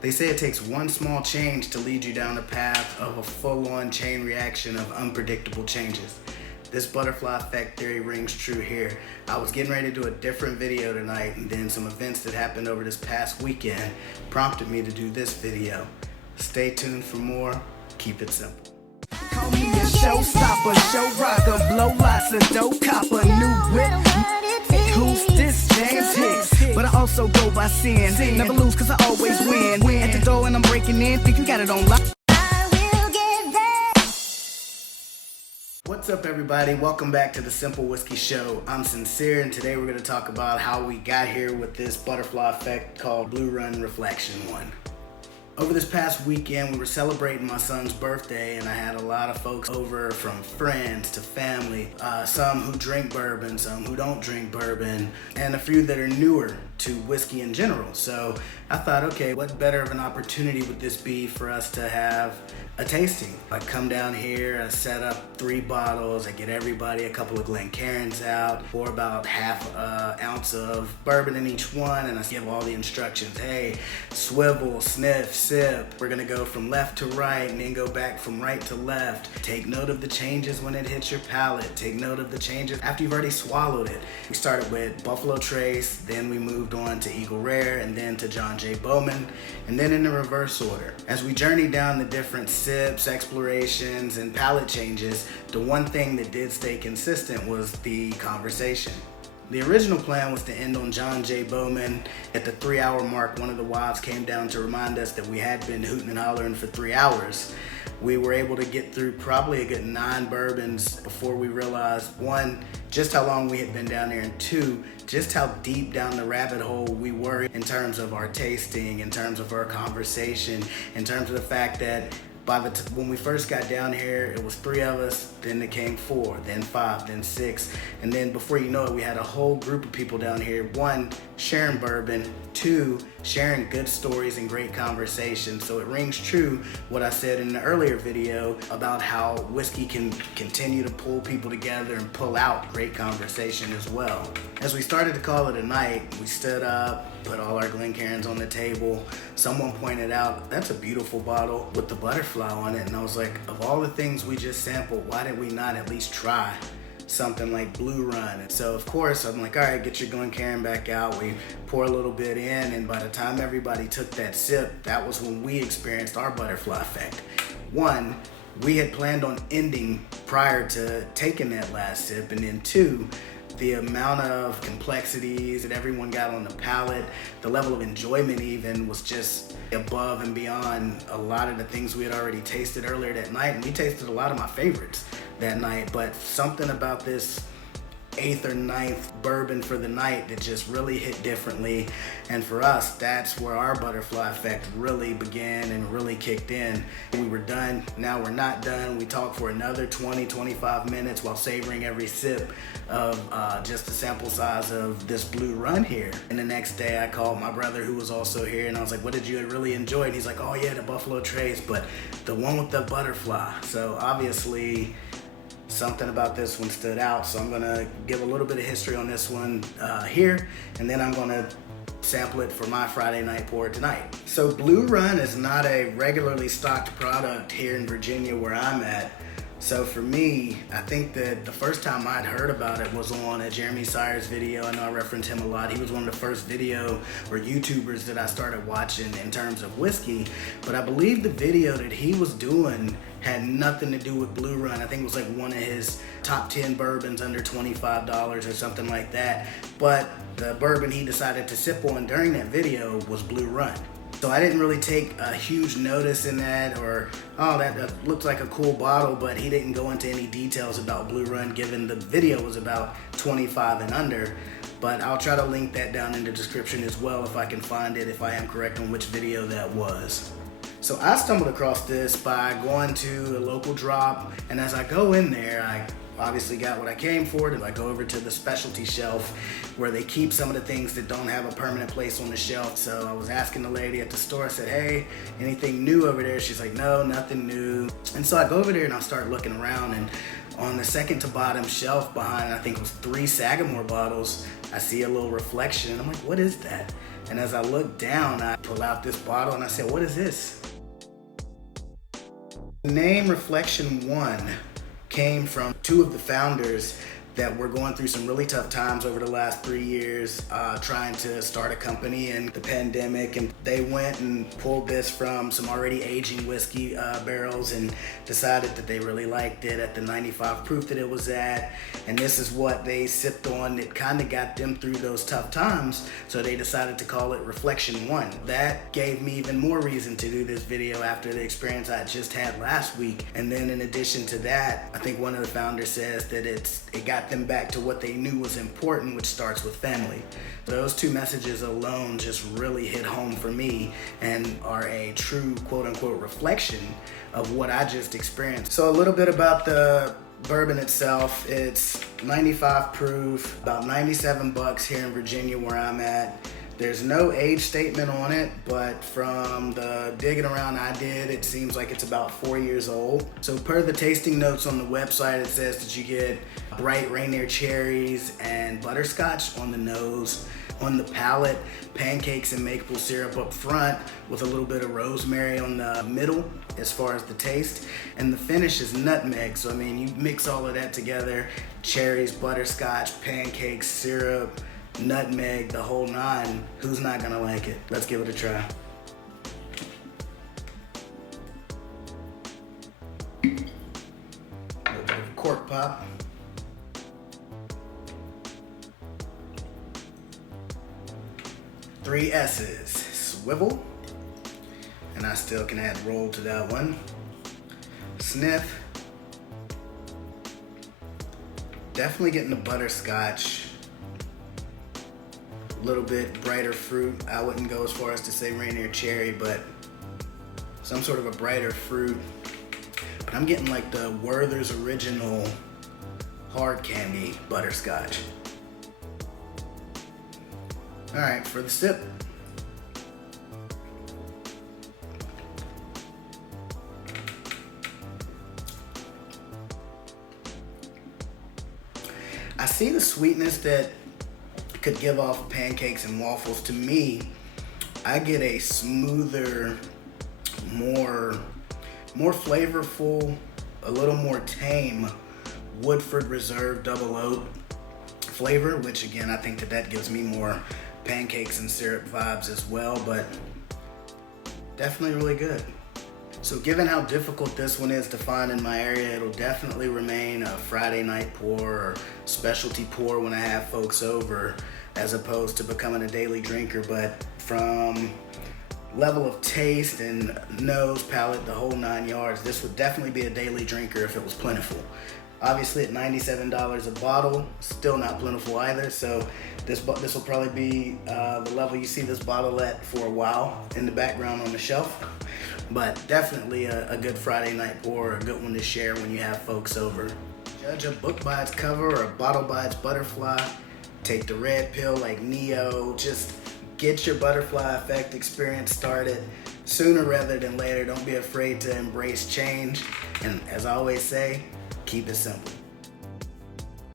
They say it takes one small change to lead you down the path of a full-on chain reaction of unpredictable changes. This butterfly effect theory rings true here. I was getting ready to do a different video tonight, and then some events that happened over this past weekend prompted me to do this video. Stay tuned for more. Keep it simple. Call me a showstopper, show rocker, blow lots of dope copper, new whip. Who's this? James Hicks. But I also go by sin. Never lose cause I always win. At the door and I'm breaking in, think you got it on lock. What's up everybody? Welcome back to the Simple Whiskey Show. I'm Cyncere, and today we're going to talk about how we got here with this butterfly effect called Blue Run Reflection 1. Over this past weekend, we were celebrating my son's birthday, and I had a lot of folks over, from friends to family, some who drink bourbon, some who don't drink bourbon, and a few that are newer to whiskey in general. So I thought, okay, what better of an opportunity would this be for us to have a tasting? I come down here, I set up 3 bottles, I get everybody a couple of Glencairns out, pour about half an ounce of bourbon in each one, and I give all the instructions. Hey, swivel, sniff, sip. We're gonna go from left to right and then go back from right to left. Take note of the changes when it hits your palate. Take note of the changes after you've already swallowed it. We started with Buffalo Trace, then we moved on to Eagle Rare, and then to John J. Bowman, and then in the reverse order. As we journeyed down the different sips, explorations, and palate changes, the one thing that did stay consistent was the conversation. The original plan was to end on John J. Bowman. At the 3-hour mark, one of the wives came down to remind us that we had been hooting and hollering for 3 hours. We were able to get through probably a good 9 bourbons before we realized, 1, just how long we had been down there, and 2, just how deep down the rabbit hole we were in terms of our tasting, in terms of our conversation, in terms of the fact that when we first got down here, it was 3 of us, then it came 4, then 5, then 6, and then before you know it, we had a whole group of people down here, 1, sharing bourbon, 2, sharing good stories and great conversation. So it rings true what I said in the earlier video about how whiskey can continue to pull people together and pull out great conversation as well. As we started to call it a night, we stood up, put all our Glencairns on the table. Someone pointed out, that's a beautiful bottle with the butterfly on it. And I was like, of all the things we just sampled, why did we not at least try something like Blue Run? And so of course, I'm like, all right, get your Glencairn back out. We pour a little bit in, and by the time everybody took that sip, that was when we experienced our butterfly effect. 1, we had planned on ending prior to taking that last sip, and then 2, the amount of complexities that everyone got on the palate, the level of enjoyment even was just above and beyond a lot of the things we had already tasted earlier that night. And we tasted a lot of my favorites that night, but something about this 8th or 9th bourbon for the night that just really hit differently. And for us, that's where our butterfly effect really began and really kicked in. We were done, now we're not done. We talked for another 20-25 minutes while savoring every sip of just the sample size of this Blue Run here. And the next day I called my brother, who was also here, and I was like, what did you really enjoy? And he's like, oh yeah, the Buffalo Trace, but the one with the butterfly. So obviously something about this one stood out, so I'm gonna give a little bit of history on this one here, and then I'm gonna sample it for my Friday night pour tonight. So Blue Run is not a regularly stocked product here in Virginia where I'm at. So for me, I think that the first time I'd heard about it was on a Jeremy Cyers video. I know I reference him a lot. He was one of the first video or YouTubers that I started watching in terms of whiskey. But I believe the video that he was doing had nothing to do with Blue Run. I think it was like one of his top 10 bourbons under $25 or something like that. But the bourbon he decided to sip on during that video was Blue Run. So I didn't really take a huge notice in that, or, oh, that looks like a cool bottle, but he didn't go into any details about Blue Run, given the video was about 25 and under. But I'll try to link that down in the description as well if I can find it, if I am correct on which video that was. So I stumbled across this by going to a local drop, and as I go in there, I obviously got what I came for. I go over to the specialty shelf where they keep some of the things that don't have a permanent place on the shelf. So I was asking the lady at the store, I said, hey, anything new over there? She's like, no, nothing new. And so I go over there and I start looking around, and on the second to bottom shelf behind, I think it was 3 Sagamore bottles, I see a little reflection. I'm like, what is that? And as I looked down, I pulled out this bottle and I said, what is this? The name Reflection 1 came from two of the founders that were going through some really tough times over the last 3 years, trying to start a company in the pandemic. And they went and pulled this from some already aging whiskey barrels and decided that they really liked it at the 95 proof that it was at. And this is what they sipped on. It kind of got them through those tough times. So they decided to call it Reflection 1. That gave me even more reason to do this video after the experience I just had last week. And then in addition to that, I think one of the founders says that it got them back to what they knew was important, which starts with family. Those two messages alone just really hit home for me and are a true quote-unquote reflection of what I just experienced. So a little bit about the bourbon itself. It's 95 proof, about 97 bucks here in Virginia where I'm at. There's no age statement on it, but from the digging around I did, it seems like it's about 4 years old. So per the tasting notes on the website, it says that you get bright Rainier cherries and butterscotch on the nose. On the palate, pancakes and maple syrup up front with a little bit of rosemary on the middle as far as the taste. And the finish is nutmeg. So I mean, you mix all of that together, cherries, butterscotch, pancakes, syrup, nutmeg, the whole nine. Who's not gonna like it? Let's give it a try. A little bit of cork pop. Three S's. Swivel. And I still can add roll to that one. Sniff. Definitely getting the butterscotch. A little bit brighter fruit. I wouldn't go as far as to say Rainier cherry, but some sort of a brighter fruit. But I'm getting like the Werther's original hard candy butterscotch. All right, for the sip. I see the sweetness that could give off pancakes and waffles. To me, I get a smoother, more flavorful, a little more tame Woodford Reserve Double Oak flavor, which again, I think that gives me more pancakes and syrup vibes as well, but definitely really good. So given how difficult this one is to find in my area, it'll definitely remain a Friday night pour or specialty pour when I have folks over, as opposed to becoming a daily drinker. But from level of taste and nose, palate, the whole 9 yards, this would definitely be a daily drinker if it was plentiful. Obviously at $97 a bottle, still not plentiful either, so this will probably be the level you see this bottle at for a while in the background on the shelf. But definitely a good Friday night pour, a good one to share when you have folks over. Judge a book by its cover or a bottle by its butterfly. Take the red pill like Neo. Just get your butterfly effect experience started sooner rather than later. Don't be afraid to embrace change. And as I always say, keep it simple.